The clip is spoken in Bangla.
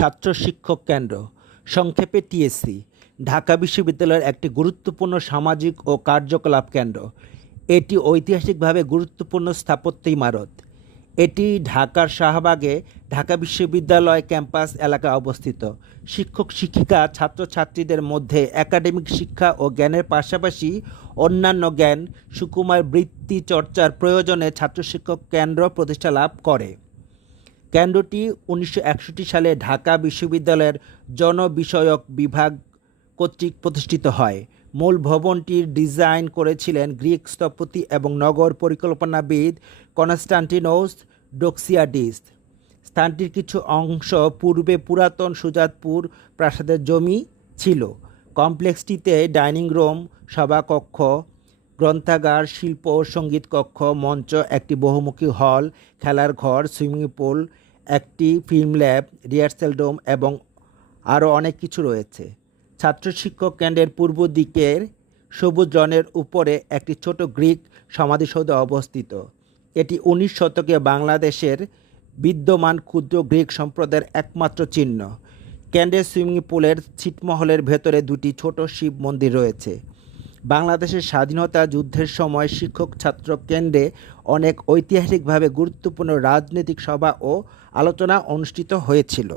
ছাত্র শিক্ষক কেন্দ্র, সংক্ষেপে টিএসসি, ঢাকা বিশ্ববিদ্যালয়ের একটি গুরুত্বপূর্ণ সামাজিক ও কার্যকলাপ কেন্দ্র। এটি ঐতিহাসিকভাবে গুরুত্বপূর্ণ স্থাপত্য ইমারত। এটি ঢাকার শাহবাগে ঢাকা বিশ্ববিদ্যালয় ক্যাম্পাস এলাকায় অবস্থিত। শিক্ষক শিক্ষিকা ছাত্রছাত্রীদের মধ্যে একাডেমিক শিক্ষা ও জ্ঞানের পাশাপাশি অন্যান্য জ্ঞান সুকুমার বৃত্তি চর্চার প্রয়োজনে ছাত্র শিক্ষক কেন্দ্র প্রতিষ্ঠা লাভ করে। কেন্দ্রটি 1961 সালে ঢাকা বিশ্ববিদ্যালয়ের জনবিষয়ক বিভাগ কর্তৃক প্রতিষ্ঠিত হয়। মূল ভবনটির ডিজাইন করেছিলেন গ্রিক স্থপতি এবং নগর পরিকল্পনাবিদ কনস্টান্টিনোস ডোক্সিয়াডিস। স্থানটির কিছু অংশ পূর্বে পুরাতন সুজাতপুর প্রাসাদের জমি ছিল। কমপ্লেক্সটিতে ডাইনিং রুম, সভাকক্ষ, গ্রন্থাগার, শিল্প ও সঙ্গীত কক্ষ, মঞ্চ, একটি বহুমুখী হল, খেলার ঘর, সুইমিং পুল, একটি ফিল্ম ল্যাব, রিহার্সাল রুম এবং আরও অনেক কিছু রয়েছে। ছাত্র শিক্ষক কেন্দ্রের পূর্ব দিকের সবুজ রনের উপরে একটি ছোট গ্রিক সমাধিসৌধ অবস্থিত। এটি 19 শতকে বাংলাদেশের বিদ্যমান ক্ষুদ্র গ্রিক সম্প্রদায়ের একমাত্র চিহ্ন। কেন্দ্রের সুইমিং পুলের ছিটমহলের ভেতরে দুটি ছোট শিব মন্দির রয়েছে। বাংলাদেশের স্বাধীনতা যুদ্ধের সময় শিক্ষক ছাত্র কেন্দ্রে অনেক ঐতিহাসিকভাবে গুরুত্বপূর্ণ রাজনৈতিক সভা ও আলোচনা অনুষ্ঠিত হয়েছিল।